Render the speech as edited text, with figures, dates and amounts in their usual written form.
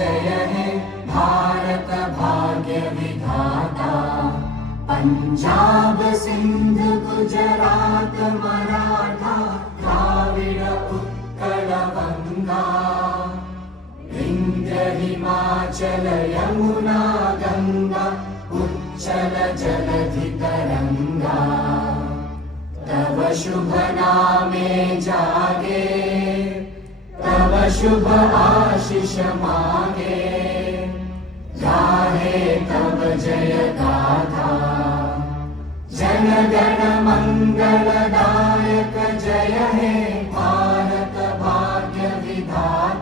जय हे भारत भाग्य विधाता। पंजाब सिंध गुजरात मराठा द्राविड उत्कल गंगा, विंध्य हिमाचल यमुना गंगा उच्चल जलधि तरंगा। तव शुभ नामे जागे, तव शुभ आशीष मांगे, गाहे तव जय गाथा। जन गण मंगलदायक जय हे भारत भाग्य विधाता।